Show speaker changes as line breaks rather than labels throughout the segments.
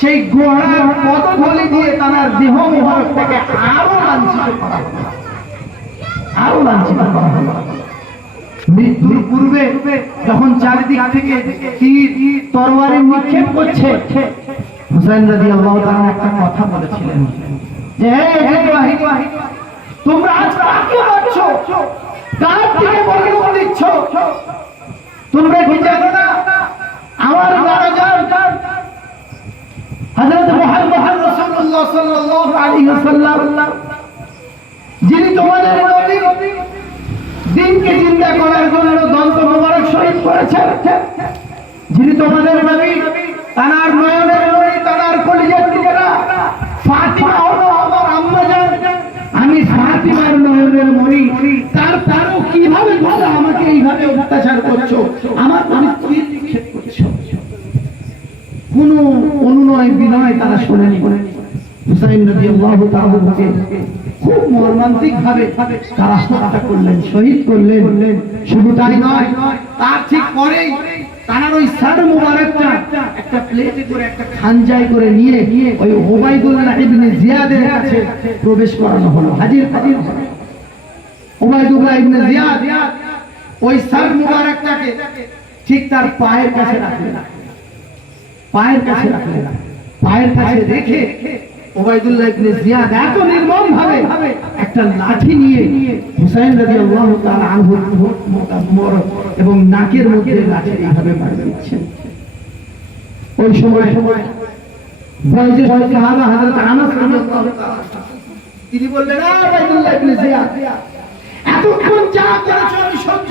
সেই ঘোড়ার পদধলি দিয়ে তার দেহ মোবারকটাকে আরও লাঞ্ছিত আরও লাঞ্ছিত মৃত্যুর পূর্বে যখন চারিদিক থেকে তীর তরবারি নিক্ষেপ করছে, হুসাইন রাজি আল্লাহ একটা কথা বলেছিলেন যে তোমরা আজ কাকে মারছো? কার দিকে বলিদান দিচ্ছ? তোমরা কি জানো না? আমার মারা যান হযরত মুহাম্মদ রাসূলুল্লাহ সাল্লাল্লাহু আলাইহি ওয়াসাল্লাম, যিনি তোমাদের নবী, দিনকে চিন্তা করার জন্য দন্ত মোবারক শহীদ করেছেন, যিনি তোমাদের নবী, তানার নয়নের নবী, তানার কলিজার টুকরা, ফাতিমা হলো আমার আম্মা জান। আমি ফাতিমার নয়নের মনি তার তারও কীভাবে বলে আমাকে এইভাবে অত্যাচার করছ? আমার অনুনয় বিনয় তারা শোনেনি। হুসাইন তাআলা খুব মর্মান্তিক ভাবে তারা হত্যা করলেন, শহীদ করলেন। শুধু তাই নয়, তার ঠিক প্রবেশ করানো হলো। হাজির হাজির ওই সার মুবারকটাকে ঠিক তার পায়ের কাছে রাখলেন। পায়ের কাছে রাখলেন। পায়ের কাছে রেখে ওবাইদুল্লাহ ইবনে জিয়াদ এত নির্মম ভাবে একটা লাঠি নিয়ে হুসাইন রাদিয়াল্লাহু তাআলা আনহু মোর এবং নাকের মধ্যে লাঠি এইভাবে মারি দিচ্ছেন। ওই সময় বয়সে সাহাবা হযরত আনাস রাদিয়াল্লাহু তাআলা তিনি বললেন, আ ওবাইদুল্লাহ ইবনে জিয়াদ, এতক্ষণ যা করেছ আমি কিন্তু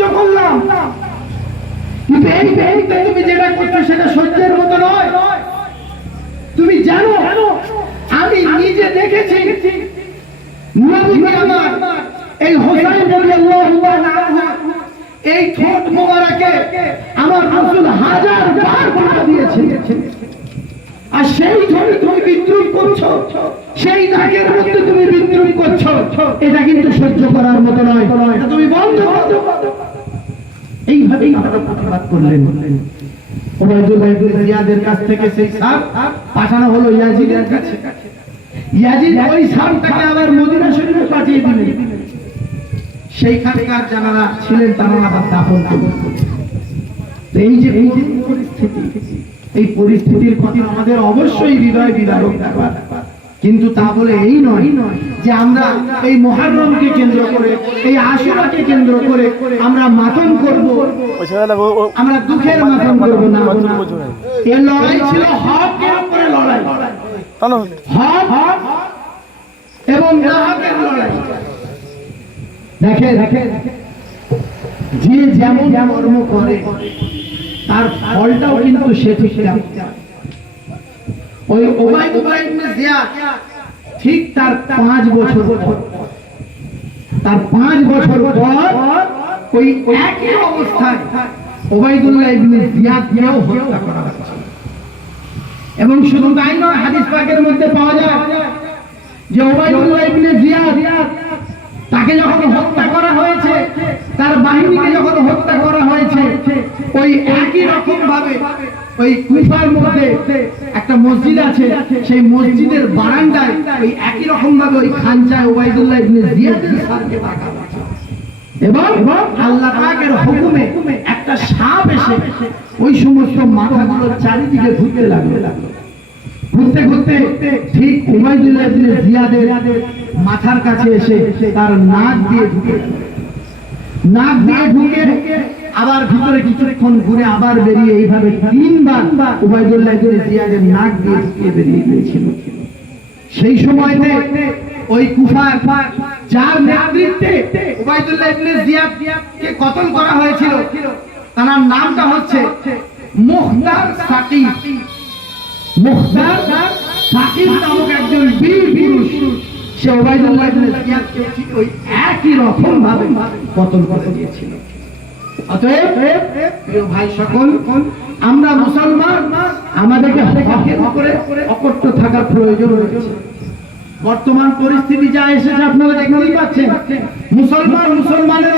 তুমি যেটা করছ সেটা সহ্যের মতো নয়। তুমি জানো, আমি নিজে দেখেছি। আমার, এই হোসাইন এই ঠোঁট আমার হাজার বার দিয়েছে। আর সেই তুমি বিদ্রুপ করছ, সেই নাকের মধ্যে তুমি বিদ্রুপ করছ। এটা কিন্তু সহ্য করার মতো নয় এটা তুমি বন্ধ করো প্রতিবাদ করলেন? ইবনে কাছ থেকে সেই সাপ পাঠানো হলো ইয়াজিদের কাছে। ইয়াজিদ ওই সাপটাকে আবার মদিনা শরীফে পাঠিয়ে দিলেন। সেইখানকার যারা ছিলেন তারা আবার দাফন করলেন। এই যে এই পরিস্থিতি, এই পরিস্থিতির কথা আমাদের অবশ্যই হৃদয় বিদারক ব্যাপার। কিন্তু তা বলে এই নয় নয় যে আমরা এই মহারমকে কেন্দ্র করে এই আশুরাকে কেন্দ্র করে আমরা মাতম করব। আমরা দুঃখের মাতম করব না এই লড়াই ছিল হকের উপরে লড়াই। হক হক এবং নাহকের লড়াই। দেখে দেখে যে যেমন কর্ম করে তার ফলটাও কিন্তু সে ঠিক ওই ওবাই ওবাই জিয়াদ ঠিক তার পাঁচ বছর তার পাঁচ বছর পর ওই একই অবস্থায় এবং শুধু তাই নয়, হাদিস পাকের মধ্যে পাওয়া যায় যে জিয়াদ তাকে যখন হত্যা করা হয়েছে, তার বাহিনীকে যখন হত্যা করা হয়েছে, ওই একই রকম ভাবে ওই কুফার মধ্যে একটা মসজিদ আছে, সেই মসজিদের বারান্দায় ওই একই রকম ভাবে ওই খানচায় ওবাইদুল্লাহ ইবনে রাখা এবং আল্লাহ পাকের হুকুমে একটা সাপ এসে ওই সমস্ত চারিদিকে ঘুরতে লাগল। ঘুরতে ঘুরতে ঠিক উবাইদুল্লাহ ইবনে জিয়াদের মাথার কাছে এসে তার নাক দিয়ে ঢুকে নাক দিয়ে ঢুকে আবার ভিতরে কিছুক্ষণ ঘুরে আবার বেরিয়ে এইভাবে তিনবার উবাইদুল্লাহ ইবনে জিয়াদের নাক দিয়ে ঢুকে বেরিয়ে গিয়েছিল। সেই সময়তে ওই কুফার যার নেতৃত্বে উবাইদুল্লাহ ইবনে জিয়াদকে কতল করা হয়েছিল, তার নামটা হচ্ছে মুখদার সাকিব। মুখতার সাকিব নামক একজন বীর পুরুষ, সে ওবাইদুল্লাহ ইবনে জিয়াদকে ওই একই রকম ভাবে কতল করে দিয়েছিল। সকল, আমরা মুসলমান, আমাদেরকে হকের উপরে অকট্ট থাকার প্রয়োজন রয়েছে। বর্তমান পরিস্থিতি যা এসেছে, আপনারা দেখতেই পাচ্ছেন। মুসলমান মুসলমানের